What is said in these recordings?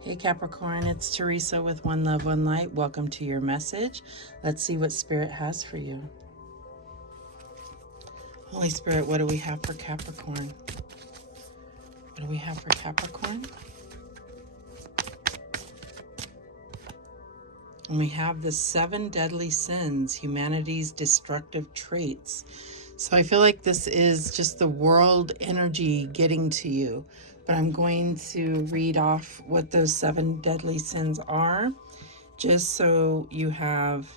Hey Capricorn, it's Teresa with One Love, One Light. Welcome to your message. Let's see what Spirit has for you. Holy Spirit, what do we have for Capricorn? What do we have for Capricorn? And we have the 7 deadly sins, humanity's destructive traits. So I feel like this is just the world energy getting to you. But I'm going to read off what those 7 deadly sins are, just so you have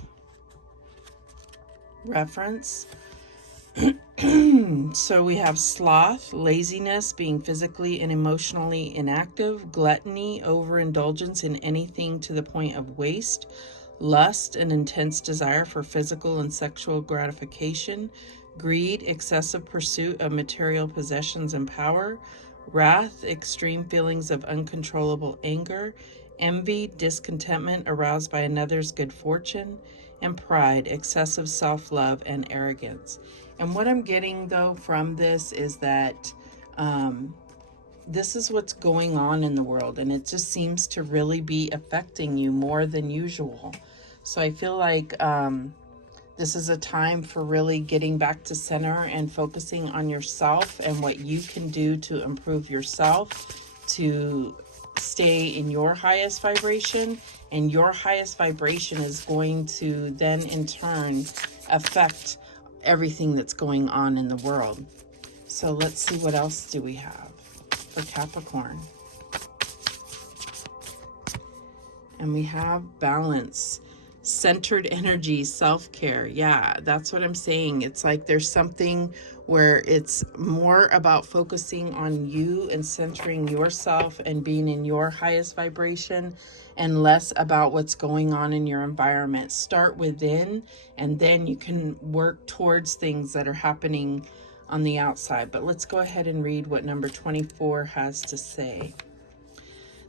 reference. So we have sloth, laziness, being physically and emotionally inactive, gluttony, overindulgence in anything to the point of waste, lust, an intense desire for physical and sexual gratification, greed, excessive pursuit of material possessions and power, wrath, extreme feelings of uncontrollable anger, envy, discontentment aroused by another's good fortune, and pride, excessive self-love and arrogance. And what I'm getting, though, from this is that this is what's going on in the world, and it just seems to really be affecting you more than usual. So I feel like this is a time for really getting back to center and focusing on yourself and what you can do to improve yourself, to stay in your highest vibration. And your highest vibration is going to then in turn affect everything that's going on in the world. So let's see, what else do we have for Capricorn? And we have balance, centered energy, self-care. Yeah, that's what I'm saying. It's like there's something where it's more about focusing on you and centering yourself and being in your highest vibration, and less about what's going on in your environment. Start within, and then you can work towards things that are happening on the outside. But let's go ahead and read what number 24 has to say.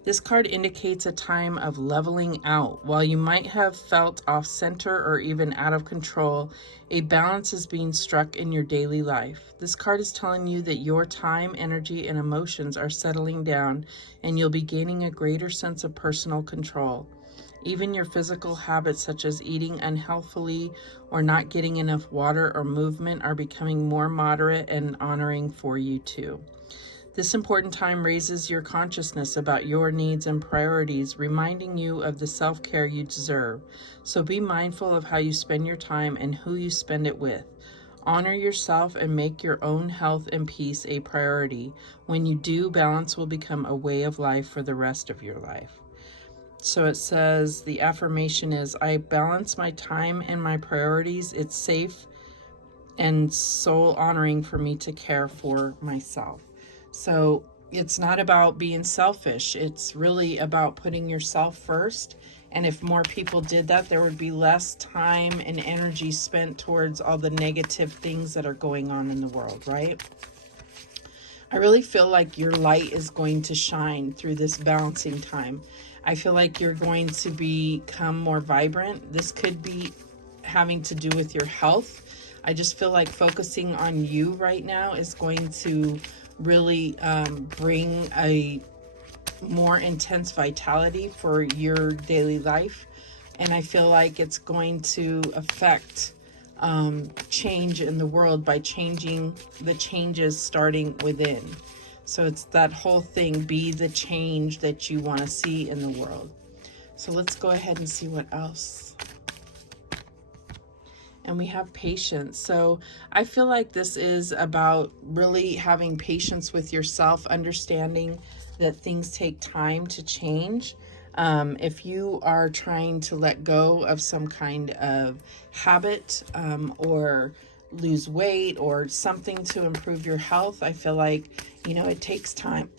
This card indicates a time of leveling out. While you might have felt off center or even out of control, a balance is being struck in your daily life. This card is telling you that your time, energy, and emotions are settling down, and you'll be gaining a greater sense of personal control. Even your physical habits, such as eating unhealthily or not getting enough water or movement, are becoming more moderate and honoring for you too. This important time raises your consciousness about your needs and priorities, reminding you of the self-care you deserve. So be mindful of how you spend your time and who you spend it with. Honor yourself and make your own health and peace a priority. When you do, balance will become a way of life for the rest of your life. So it says, the affirmation is, I balance my time and my priorities. It's safe and soul honoring for me to care for myself. So it's not about being selfish. It's really about putting yourself first. And if more people did that, there would be less time and energy spent towards all the negative things that are going on in the world, right? I really feel like your light is going to shine through this balancing time. I feel like you're going to become more vibrant. This could be having to do with your health. I just feel like focusing on you right now is going to really bring a more intense vitality for your daily life. And I feel like it's going to affect change in the world by changing the changes starting within. So it's that whole thing, be the change that you want to see in the world. So let's go ahead and see what else. And we have patience. So I feel like this is about really having patience with yourself, understanding that things take time to change. If you are trying to let go of some kind of habit or lose weight or something to improve your health, I feel like, it takes time.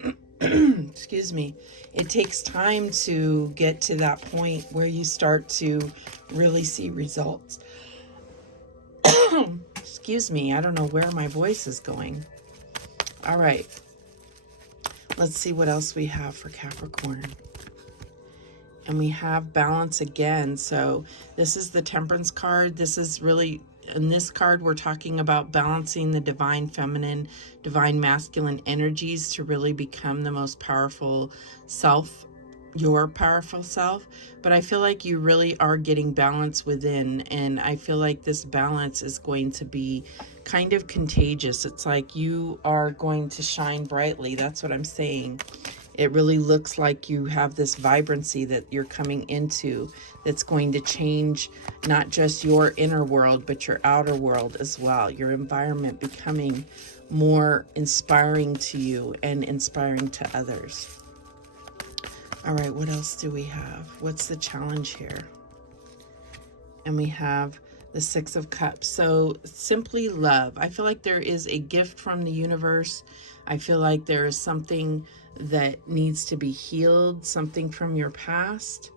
Excuse me. It takes time to get to that point where you start to really see results. Excuse me, I don't know where my voice is going. All right. Let's see what else we have for Capricorn. And we have balance again. So this is the Temperance card. This is really in this card, we're talking about balancing the divine feminine, divine masculine energies to really become the most powerful self, your powerful self. But I feel like you really are getting balance within, and I feel like this balance is going to be kind of contagious. It's like you are going to shine brightly. That's what I'm saying. It really looks like you have this vibrancy that you're coming into that's going to change not just your inner world, but your outer world as well. Your environment becoming more inspiring to you and inspiring to others. All right, what else do we have? What's the challenge here? And we have the Six of Cups. So simply love. I feel like there is a gift from the universe. I feel like there is something that needs to be healed, something from your past.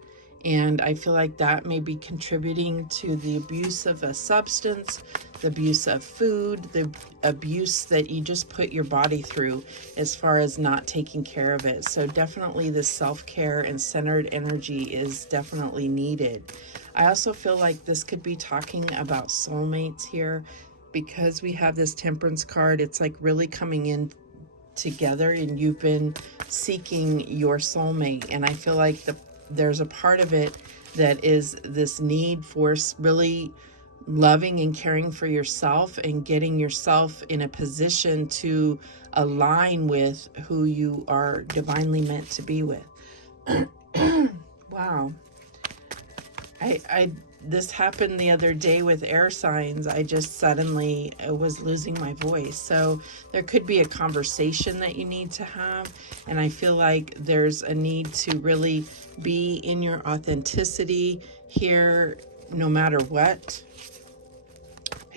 And I feel like that may be contributing to the abuse of a substance, the abuse of food, the abuse that you just put your body through as far as not taking care of it. So definitely this self-care and centered energy is definitely needed. I also feel like this could be talking about soulmates here, because we have this Temperance card. It's like really coming in together, and you've been seeking your soulmate. And I feel like there's a part of it that is this need for really loving and caring for yourself and getting yourself in a position to align with who you are divinely meant to be with. Wow. This happened the other day with air signs. I just suddenly was losing my voice. So there could be a conversation that you need to have. And I feel like there's a need to really be in your authenticity here, no matter what.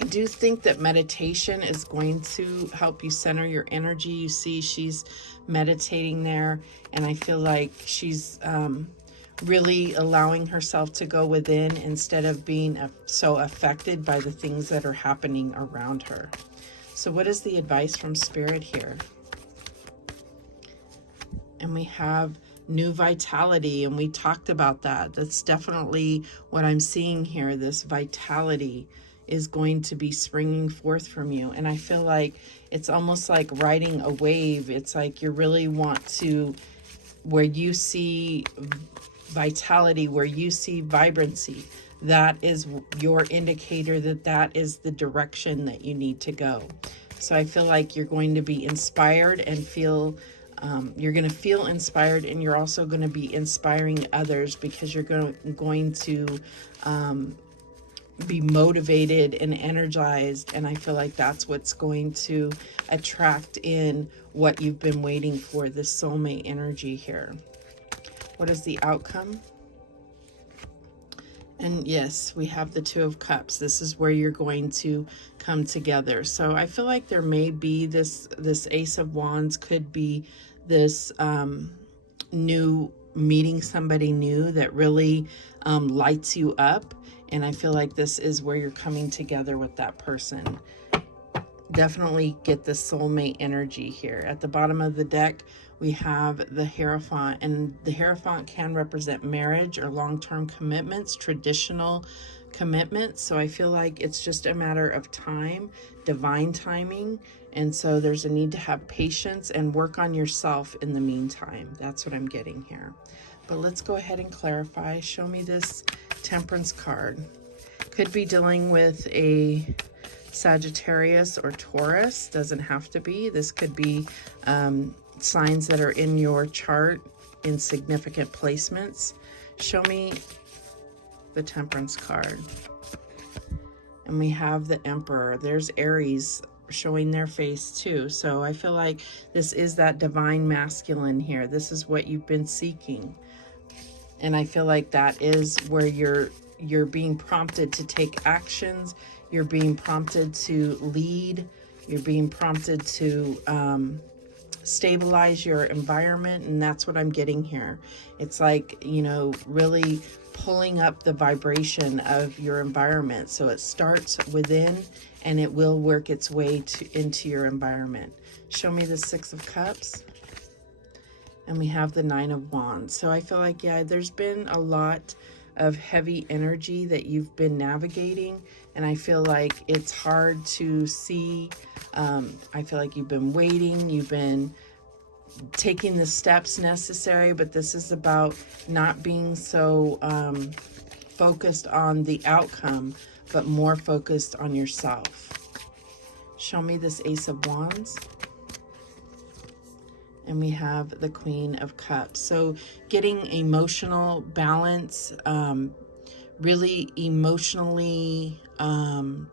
I do think that meditation is going to help you center your energy. You see, she's meditating there. And I feel like she's really allowing herself to go within instead of being so affected by the things that are happening around her. So what is the advice from Spirit here? And we have new vitality, and we talked about that. That's definitely what I'm seeing here. This vitality is going to be springing forth from you. And I feel like it's almost like riding a wave. It's like you really want to, where you see vitality, where you see vibrancy, that is your indicator that that is the direction that you need to go. So I feel like you're going to be inspired and feel you're going to feel inspired, and you're also going to be inspiring others, because you're going to be motivated and energized. And I feel like that's what's going to attract in what you've been waiting for, this soulmate energy here. What is the outcome? And yes, we have the Two of Cups. This is where you're going to come together. So I feel like there may be this Ace of Wands could be this new, meeting somebody new that really lights you up. And I feel like this is where you're coming together with that person. Definitely get the soulmate energy here. At the bottom of the deck, we have the Hierophant, and the Hierophant can represent marriage or long-term commitments, traditional commitments. So I feel like it's just a matter of time, divine timing. And so there's a need to have patience and work on yourself in the meantime. That's what I'm getting here. But let's go ahead and clarify. Show me this Temperance card. Could be dealing with a Sagittarius or Taurus. Doesn't have to be. This could be signs that are in your chart in significant placements. Show me the Temperance card. And we have the Emperor. There's Aries showing their face too. So I feel like this is that divine masculine here. This is what you've been seeking. And I feel like that is where you're being prompted to take actions. You're being prompted to lead. You're being prompted to stabilize your environment. And that's what I'm getting here. It's like, you know, really pulling up the vibration of your environment. So it starts within and it will work its way into your environment. Show me the Six of Cups. And we have the Nine of Wands. So I feel like, yeah, there's been a lot of heavy energy that you've been navigating, and I feel like it's hard to see. I feel like you've been waiting, you've been taking the steps necessary, but this is about not being so focused on the outcome, but more focused on yourself. Show me this Ace of Wands. And we have the Queen of Cups. So getting emotional balance, really emotionally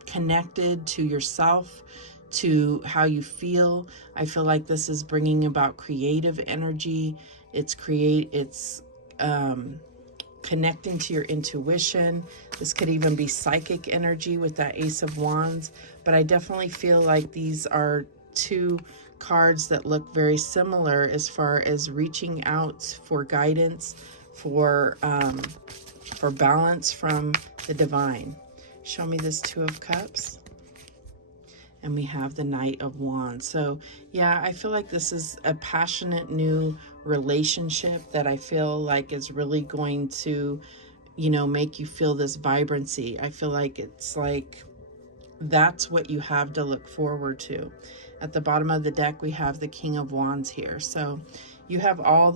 connected to yourself, to how you feel. I feel like this is bringing about creative energy. It's connecting to your intuition. This could even be psychic energy with that Ace of Wands. But I definitely feel like these are two cards that look very similar as far as reaching out for guidance, for balance from the divine. Show me this Two of Cups. And we have the Knight of Wands. So yeah, I feel like this is a passionate new relationship that I feel like is really going to, you know, make you feel this vibrancy. I feel like it's like that's what you have to look forward to. At the bottom of the deck, we have the King of Wands here. So you have all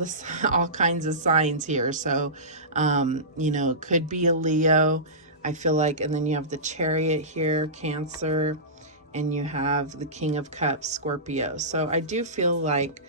kinds of signs here. So, you know, it could be a Leo, I feel like, and then you have the Chariot here, Cancer, and you have the King of Cups, Scorpio. So I do feel like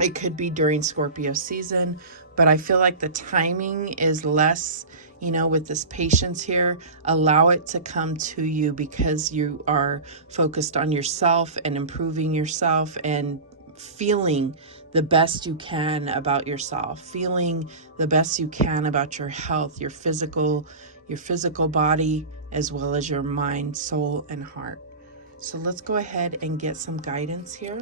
it could be during Scorpio season, but I feel like the timing is less, you know, with this patience here. Allow it to come to you because you are focused on yourself and improving yourself and feeling the best you can about yourself, feeling the best you can about your health, your physical body, as well as your mind, soul, and heart. So let's go ahead and get some guidance here.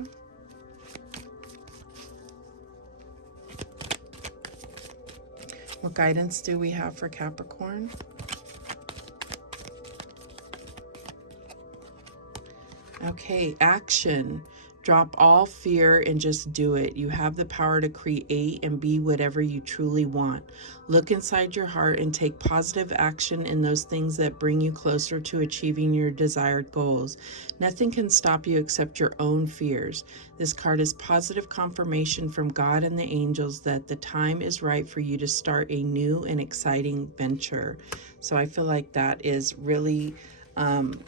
What guidance do we have for Capricorn? Okay, action. Drop all fear and just do it. You have the power to create and be whatever you truly want. Look inside your heart and take positive action in those things that bring you closer to achieving your desired goals. Nothing can stop you except your own fears. This card is positive confirmation from God and the angels that the time is right for you to start a new and exciting venture. So I feel like that is really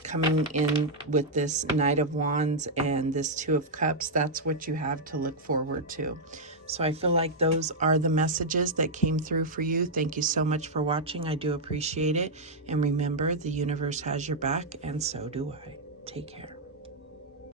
coming in with this Knight of Wands and this Two of Cups. That's what you have to look forward to. So I feel like those are the messages that came through for you. Thank you so much for watching. I do appreciate it. And remember, the universe has your back, and so do I. Take care.